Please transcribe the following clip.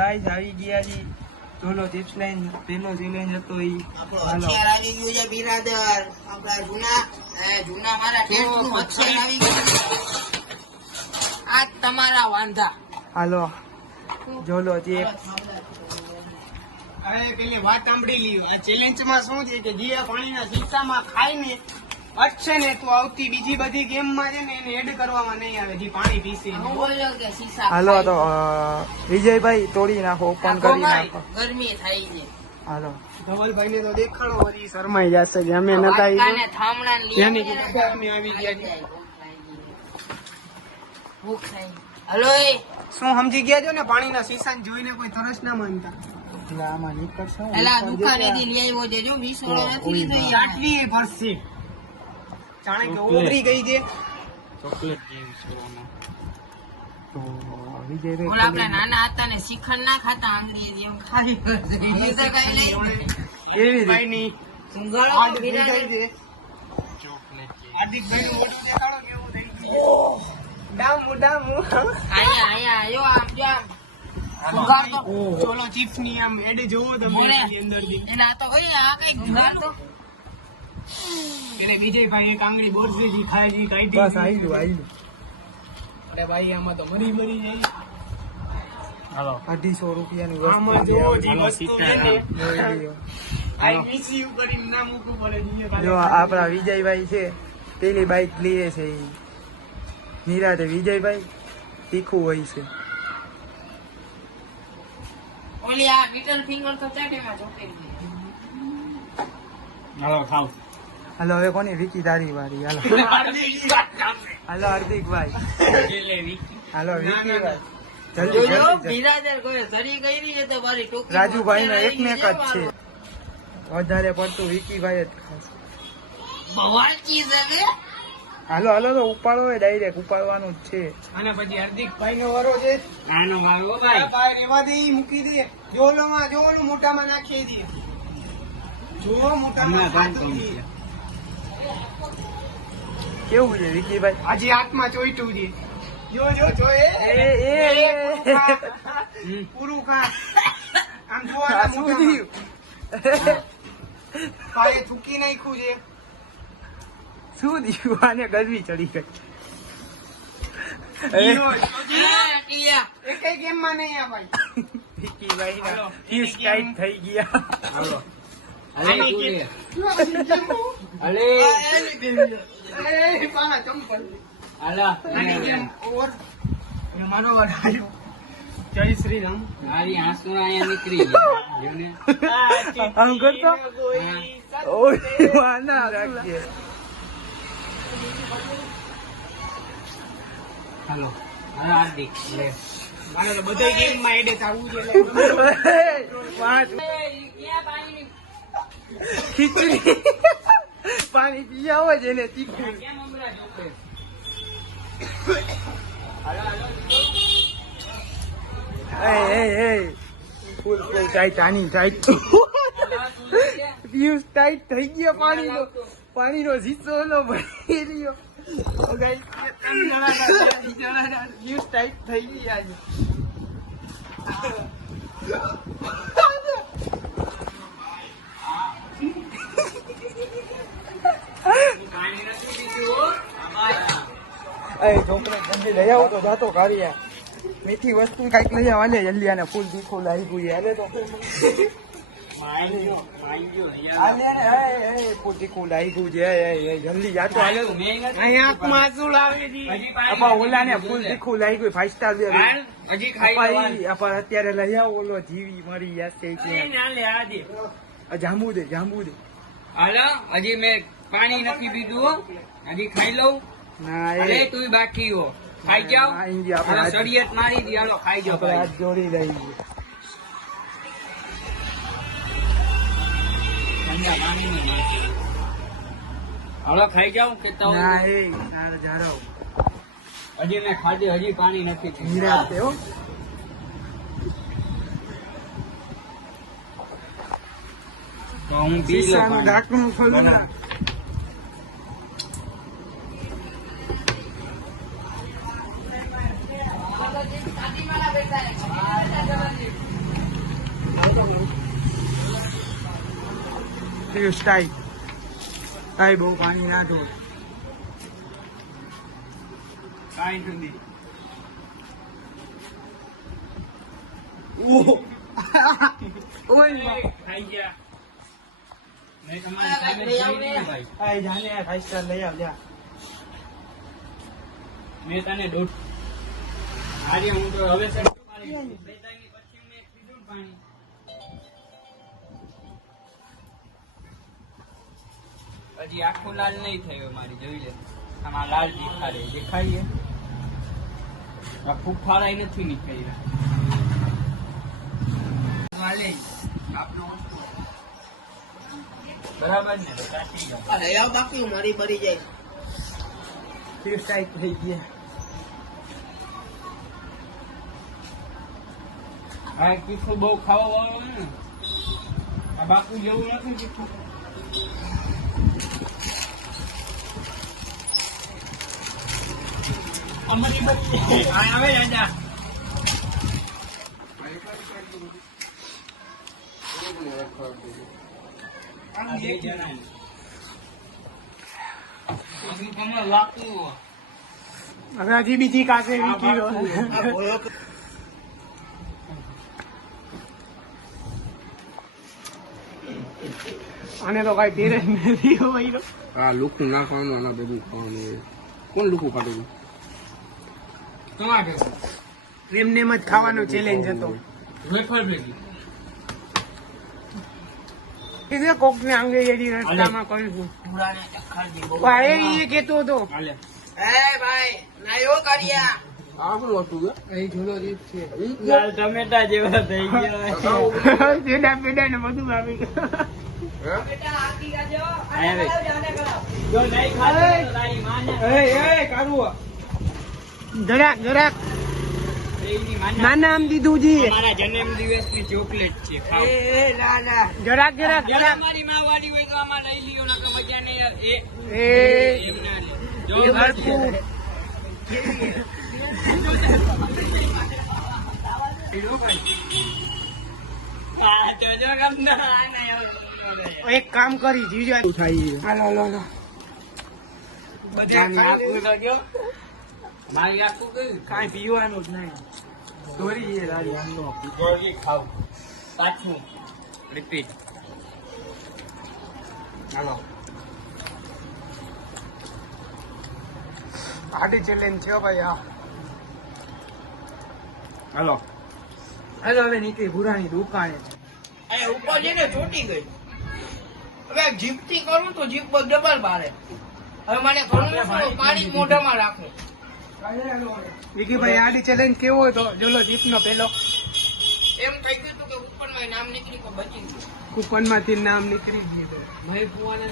Guys આવી ગયા જી ચોલો chips line પેલો ચેલેન્જ હતો ઈ આપણો હથિયાર આવી ગયું છે બિરાદર. આપણા જૂના મારા ટેન્ટનું હથિયાર આવી ગયું. આ તમારા વાંધા. હાલો જોલો ચિપ્સ. અરે પેલી વાત સાંભળી લ્યો. આ ચેલેન્જમાં શું છે કે જે પાણીના શીશામાં ખાઈને અટશે ને તો આવતી બીજી બધી ગેમમાં છે ને એને એડ કરવામાં નહીં આવે જે પાણી પીશે. હું બોલ્યો કે શીશા હાલો ખાઈ. તો વિજયભાઈ તોડી નાખો ઓપન કરી નાખો. ગરમી થાય છે. હાલો ધવલભાઈ ને તો દેખાડો વળી શરમાઈ જશે કે અમે નતા વાટકાને થામણાને લઈ એની આવીને કીધું અમે આવી ગયા છીએ. ભૂખ થાય. હલો એ શું સમજી ગયા છો ને પાણીના શીશાને જોઈને કોઈ તરસ ના માનતા. એટલે આમાં નીકળશે હું? એલા દુકાનેથી લઈ આવ્યો છે જો 20 વાળો નથી લીધો ઈ આને. આટલી ભરશે જાણે કે ઓગળી ગઈ છે. ચોકલેટ જેવી છે તો વિજયભાઈ ઓલા આપણે નાના હતા ને શિખંડ ના ખાતા આંગળી એમ ખાલી બીજા કઈ લઈ કેવી ભાઈ રીતે ની સુંગાળો આજ તો થઈ બિરાદર. છે. હાર્દિકભાઈ નું ઓટું દેખાડો કેવું થઈ ગયું. ડામુ ડામુ આયા આયો આમ જો આમ સુંગાડતો. ચોલો ચિપ્સ ની આમ એડ જોવો તમે મોને. એની અંદર થી. એના તો ઓય આ કઈ સુંગાડતો. એટલે વિજયભાઈ એક આંગળી બોરસી ખાય છે કાઢી. બસ આયલું આયલું. અરે ભાઈ આમાં તો મરી મરી જાય. હાલો 250 રૂપિયાની આમાં વસ્તુ જો છે. જે વસ્તુ છે ને જોઈ લ્યો. આ VCU કરીને નામ મૂકવું પડે છે. જો આપણા વિજયભાઈ છે પેલી બાઈક લીએ છે ઈ નિરાતે વિજયભાઈ તીખું હોય છે. ઓલી આ મિડલ ફિંગર તો ચાટીમાં ચોટી ગઈ. હાલો હવે કોની વિકી તારી વારી હાલો હાલો હાર્દિકભાઈ હાલો વિકીભાઈ જલ્દી જોજો જલ્દી બિરાદર કોઈ સરી કરી છે તો મારી ટોકી રાજુભાઈ નો એક ને એક જ છે વધારે પડતું વિકીભાઈ જ ખાશે. બવાલ ચીઝ હવે હાલો હાલો તો ઉપાડો હોય ડાયરેક્ટ ઉપાડવાનું જ છે. અને પછી હાર્દિકભાઈ નો વારો છે. આનો મારો ભાઈ ભાઈ રેવા દે ઈ મૂકી દે. જોલોમાં જોલું મોટામાં નાખી દે. જો મોટામાં ખાતું છે. કેવું છે વિકીભાઈ? આજે હાથમાં ચોઈટું છે. જો જો જો એ પૂરું ખા. આમ જો આ શું થયું? પાયે થૂકી નાખ્યું છે. શું થયું? આને ગરમી ચડી ગઈ. ઈનો ટીયા એકેય ગેમમાં નહીં આ ભાઈ. વિકીભાઈ હાલો, ના ફ્યુઝ ટાઈટ થઈ ગયા. આની ગેમ. એ પાના ચંપલ. આની ગેમ ઓવર. અને મારો વાર આવ્યો. જય શ્રી રામ. આમ કરતો ઓય વાના રાખજે. મારે તો બધાય ગેમમાં એડે થવું છે. પાંચ ખીચડી પાણી પી આવો જ એને તીખું. ફૂલ ફૂલ ટાઈટ આની ટાઈટ ફ્યુઝ ટાઈટ થઈ ગયા પાણીનો શીશો નો ભરી રહ્યો. ફ્યુઝ ટાઈટ થઈ ગઈ આજે. છોકરા જલ્દી લઈ આવો તો જાતો કાઢી મીઠી વસ્તુ કઈક લઈ આવો. હાલે જલ્દી આને ફૂલ તીખું લાગ્યું છે. હાલે તો હાલે ને ફૂલ તીખું લાગ્યું છે. જલ્દી જાતો હાલે તો. અહીંયા આંખમાં આંસુ લાવે છે. આપા ઓલા ને ફૂલ તીખું લાગ્યું 5 સ્ટાર હજી ખાઈ આપા અત્યારે લઈ આવો. ઓલો જીવી મરી જશે જાંબુ દે જાંબુ દે. હાલો હજી મેં પાણી નથી પીધું હજી ખાઈ લઉં. ના અરે એ તું બાકી હો ખાઈ જાવ. આ ઇન્ડિયા આપણે હાલો, શરીયત મારી દી હાલો ખાઈ જાવ આપણે હાથ જોડી રહી છે. ઠંડા પાણીમાં નાખી. હાલો ખાઈ જાવ કે તો ના એ જાડો હજી મેં ખાધી હજી પાણી નથી પીધું. નિરાતે હો. તો હું પી લઉં શીશાનું પાણી. ઢાંકણું ખોલું ના. ફિશ ટાઈપ ભાઈ બહુ પાણી ના તો કાંઈ ઠંડી ઓય ખાઈ ગયા મેં આ ભાઈ લઈ આવ ને. ભાઈ જાને 5 સ્ટાર લઈ આવ જા મેં તને દોઢ આજે હું તો હવે સર પછી મેં પીધું પાણી હજી આખું લાલ નહીં થયો મારી જોઈ લે આમાં લાલ દેખાય આ ફૂફાળાય નથી નીકળી બરાબર ને તો કાચી જાય. આ લઈ આવ બાકી મરી બરી જાય. ફિશ ટાઈપ થઈ ગયા આ તીખું બહુ ખાવા વાળું ને આ બાપુ જેવું નથી તીખું અમારી બધી આવે દાદા હવે હજી બીજી કાસે વીકી આ ભોળો આને તો કઈ તેરે નથી હોય આ લુકું નાખવાનું આના ભેગું ખાવાનું હોય. કોણ લુકું કાઢેલું? ટમાટર એમને એમ જ ખાવાનો ચેલેન્જ હતો વેફર ભેગી એ કોક ને અંગ્રેજી રસ્તામાં કરીશું પુરાને ચખાડજી બહુ. ભાઈ એ કેતો હતો હાલે એ ભાઈ નાયો કાઢિયા. આ શું હતું કે? એ જુદો રીત છે લાલ ટમેટા જેવા થઈ ગયા પેડા પેડા ને બધું આવી ગયું બેટા આકી ગાજો. આયા ભાઈ. જાને કરાવ. જો નહીં ખાતો તો તારી માને જરાક જરાક એની માને નાના આમ દીધું જી મારા જન્મદિવસની ચોકલેટ છે ખાઓ. જરાક જરાક જ્યારે જરાક મારી માં વાલી હોય તો આમાં લઈ લ્યો નકર મજા નહીં આવે. એ એમ ના લે જો એ હરખું. આ તો જો ગમ ના એક કામ કરી જીજા થાય હાલો હાલો હાલો બધાની આંખું તો જો મારી આંખું ગયું કાંઈ પીવાનું જ નહીં દોરી જઈએ તારી આમનો ગોળી ખાવ પાછું રિપીટ હાલો આડી ચેલેન્જ છે ભાઈ આ હાલો હાલો હવે નીકળી ભૂરાની દુકાને એ ઉપર જઈને ચોટી ગઈ. હવે જીપ થી કરું તો જીપ ડબલ બારે. હવે મને ઘણું શું પાણી મોઢામાં રાખું. વિકીભાઈ આડી ચેલેન્જ કેવો હતો જોલો જીપનો પેલો એમ થઈ ગયું હતું કે ઉપર નામ નીકળી તો બચી ગયું. કૂપન માંથી નામ નીકળી ગયું ભાઈ પુવાને